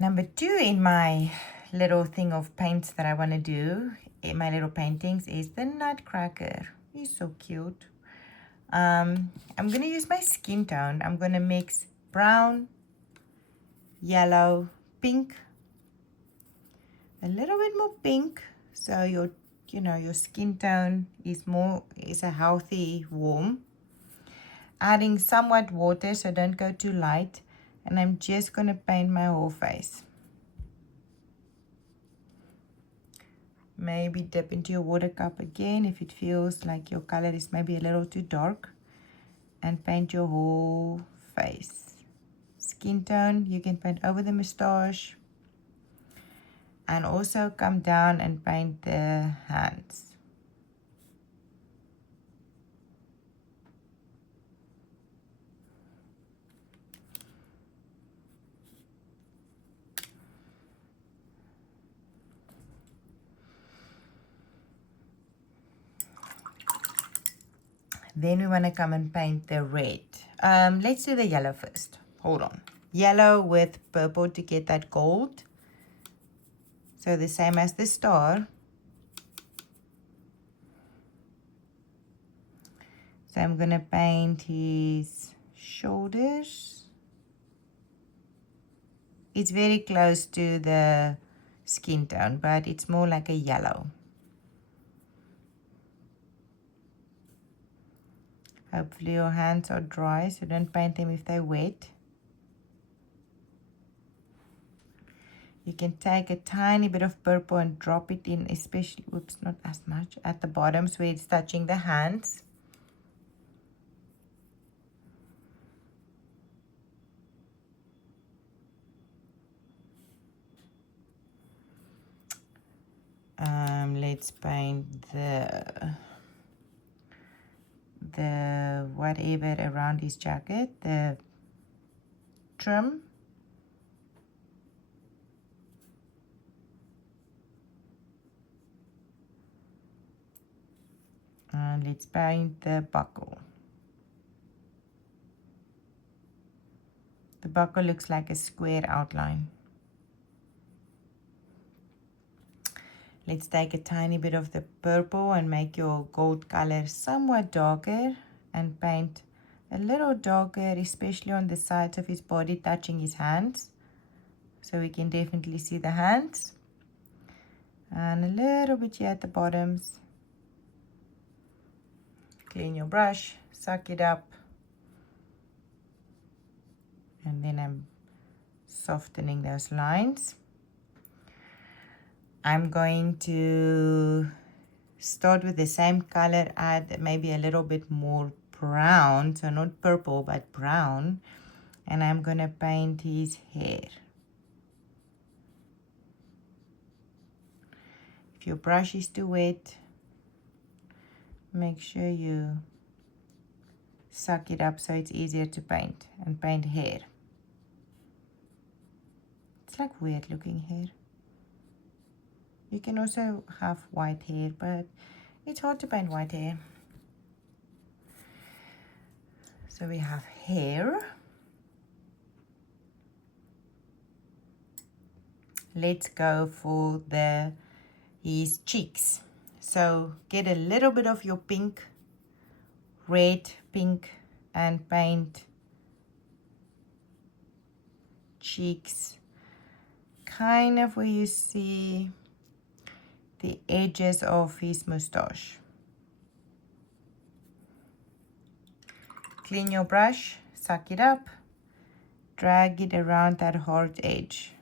Number 2 in my little thing of paints that I want to do, in my little paintings, is the Nutcracker. He's so cute. I'm going to use my skin tone. I'm going to mix brown, yellow, pink, a little bit more pink, so your your skin tone is a healthy warm. Adding somewhat water, so don't go too light, and I'm just going to paint my whole face. Maybe dip into your water cup again if it feels like your color is maybe a little too dark, and paint your whole face. Skin tone, you can paint over the moustache, and also come down and paint the hands. Then we want to come and paint the red. Let's do the yellow first. Hold on. Yellow with purple to get that gold. So the same as the star. So I'm going to paint his shoulders. It's very close to the skin tone, but it's more like a yellow. Hopefully your hands are dry, so don't paint them if they're wet. You can take a tiny bit of purple and drop it in, especially, oops, not as much, at the bottoms where it's touching the hands. Let's paint the whatever around his jacket, the trim. And let's paint the buckle. The buckle looks like a square outline. Let's take a tiny bit of the purple and make your gold color somewhat darker and paint a little darker, especially on the sides of his body touching his hands. So we can definitely see the hands. And a little bit here at the bottoms. Clean your brush, suck it up. And then I'm softening those lines. I'm going to start with the same color, add maybe a little bit more brown, so not purple but brown, and I'm going to paint his hair. If your brush is too wet, make sure you suck it up so it's easier to paint, and paint hair. It's like weird looking hair. You can also have white hair, but it's hard to paint white hair. So we have hair. Let's go for his cheeks. So get a little bit of your pink, red, pink, and paint cheeks kind of where you see the edges of his mustache. Clean your brush, suck it up, drag it around that hard edge.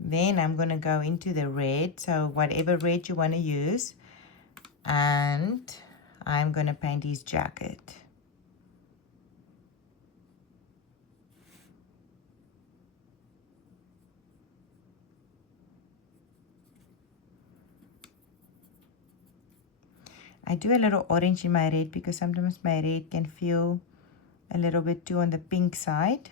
Then I'm going to go into the red, so whatever red you want to use, and I'm going to paint his jacket. I do a little orange in my red because sometimes my red can feel a little bit too on the pink side.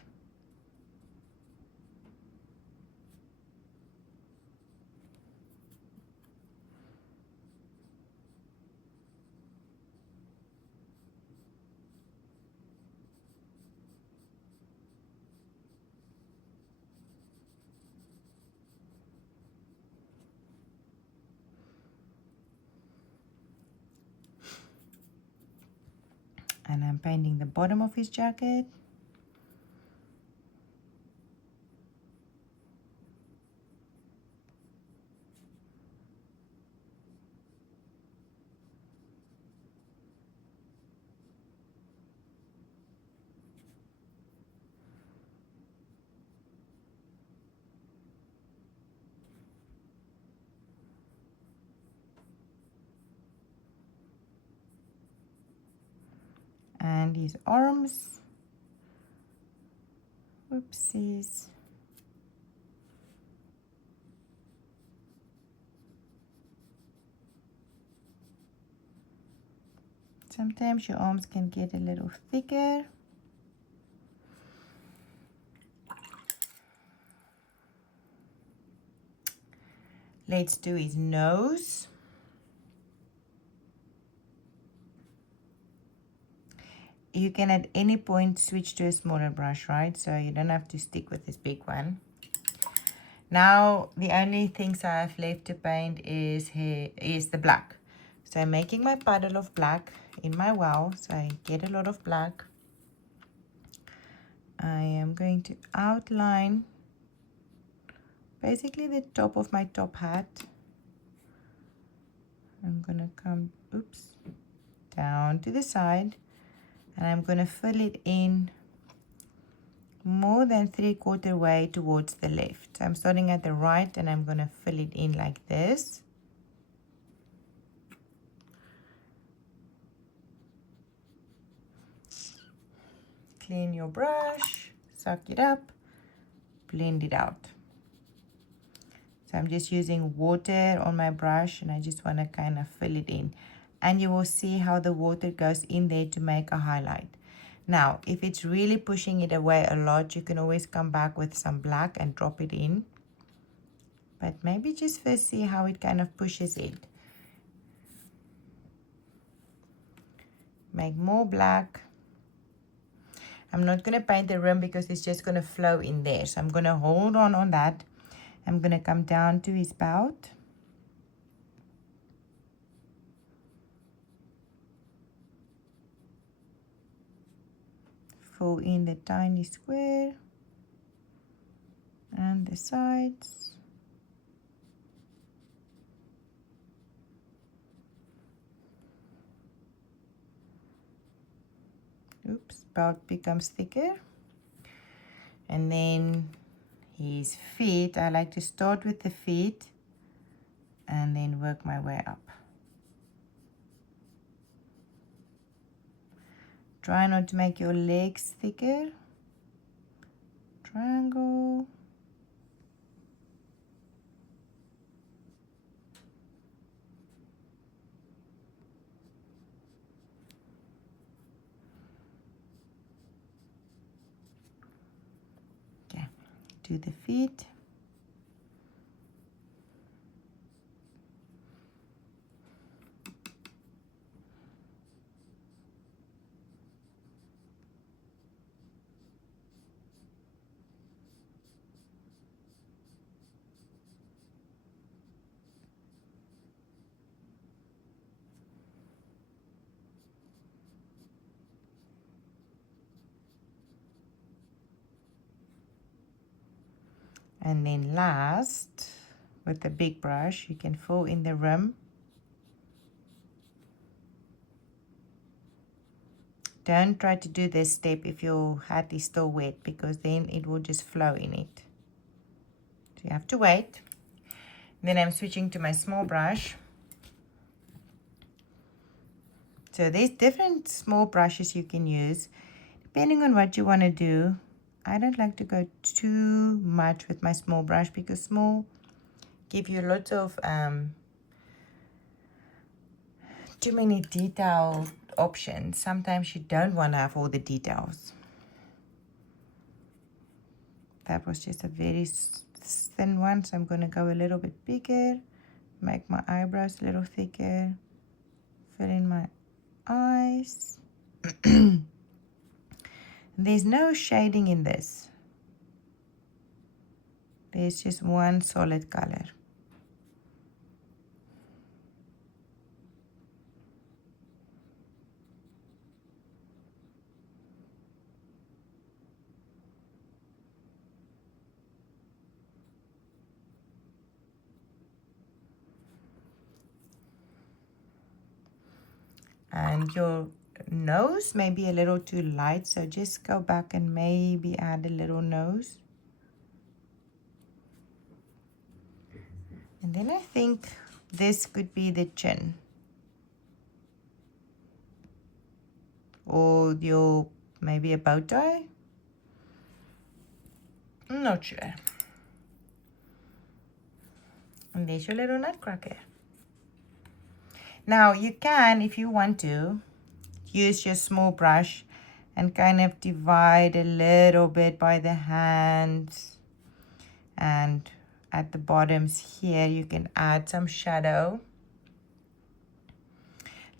And I'm painting the bottom of his jacket. And his arms. Whoopsies. Sometimes your arms can get a little thicker. Let's do his nose. You can at any point switch to a smaller brush, right? So you don't have to stick with this big one. Now the only things I have left to paint is the black. So I'm making my puddle of black in my well, so I get a lot of black. I am going to outline basically the top of my top hat. I'm gonna come, down to the side, and I'm gonna fill it in more than 3/4 way towards the left. So I'm starting at the right and I'm gonna fill it in like this. Clean your brush, suck it up, blend it out. So I'm just using water on my brush and I just want to kind of fill it in. And you will see how the water goes in there to make a highlight. Now, if it's really pushing it away a lot, you can always come back with some black and drop it in. But maybe just first see how it kind of pushes it. Make more black. I'm not going to paint the rim because it's just going to flow in there. So I'm going to hold on that. I'm going to come down to his spout. Fill in the tiny square and the sides. Oops, spout becomes thicker. And then his feet, I like to start with the feet and then work my way up. Try not to make your legs thicker. Triangle. Okay, do the feet. And then last, with the big brush, you can fill in the rim. Don't try to do this step if your hat is still wet because then it will just flow in it. So you have to wait. Then I'm switching to my small brush. So there's different small brushes you can use depending on what you want to do. I don't like to go too much with my small brush because small give you lots of too many detail options. Sometimes you don't want to have all the details. That was just a very thin one, so I'm going to go a little bit bigger, make my eyebrows a little thicker, fill in my eyes. There's no shading in this. There's just one solid color. And your nose may be a little too light, so just go back and maybe add a little nose. And then I think this could be the chin. Or your, maybe a bow tie? I'm not sure. And there's your little nutcracker. Now you can, if you want to, use your small brush and kind of divide a little bit by the hands. And at the bottoms here, you can add some shadow,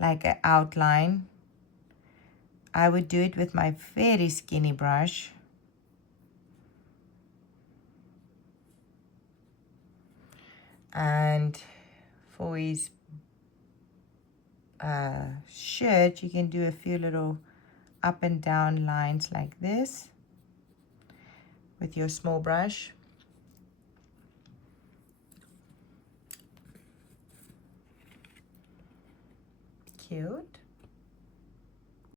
like an outline. I would do it with my very skinny brush. And for his shirt, you can do a few little up and down lines like this with your small brush. Cute.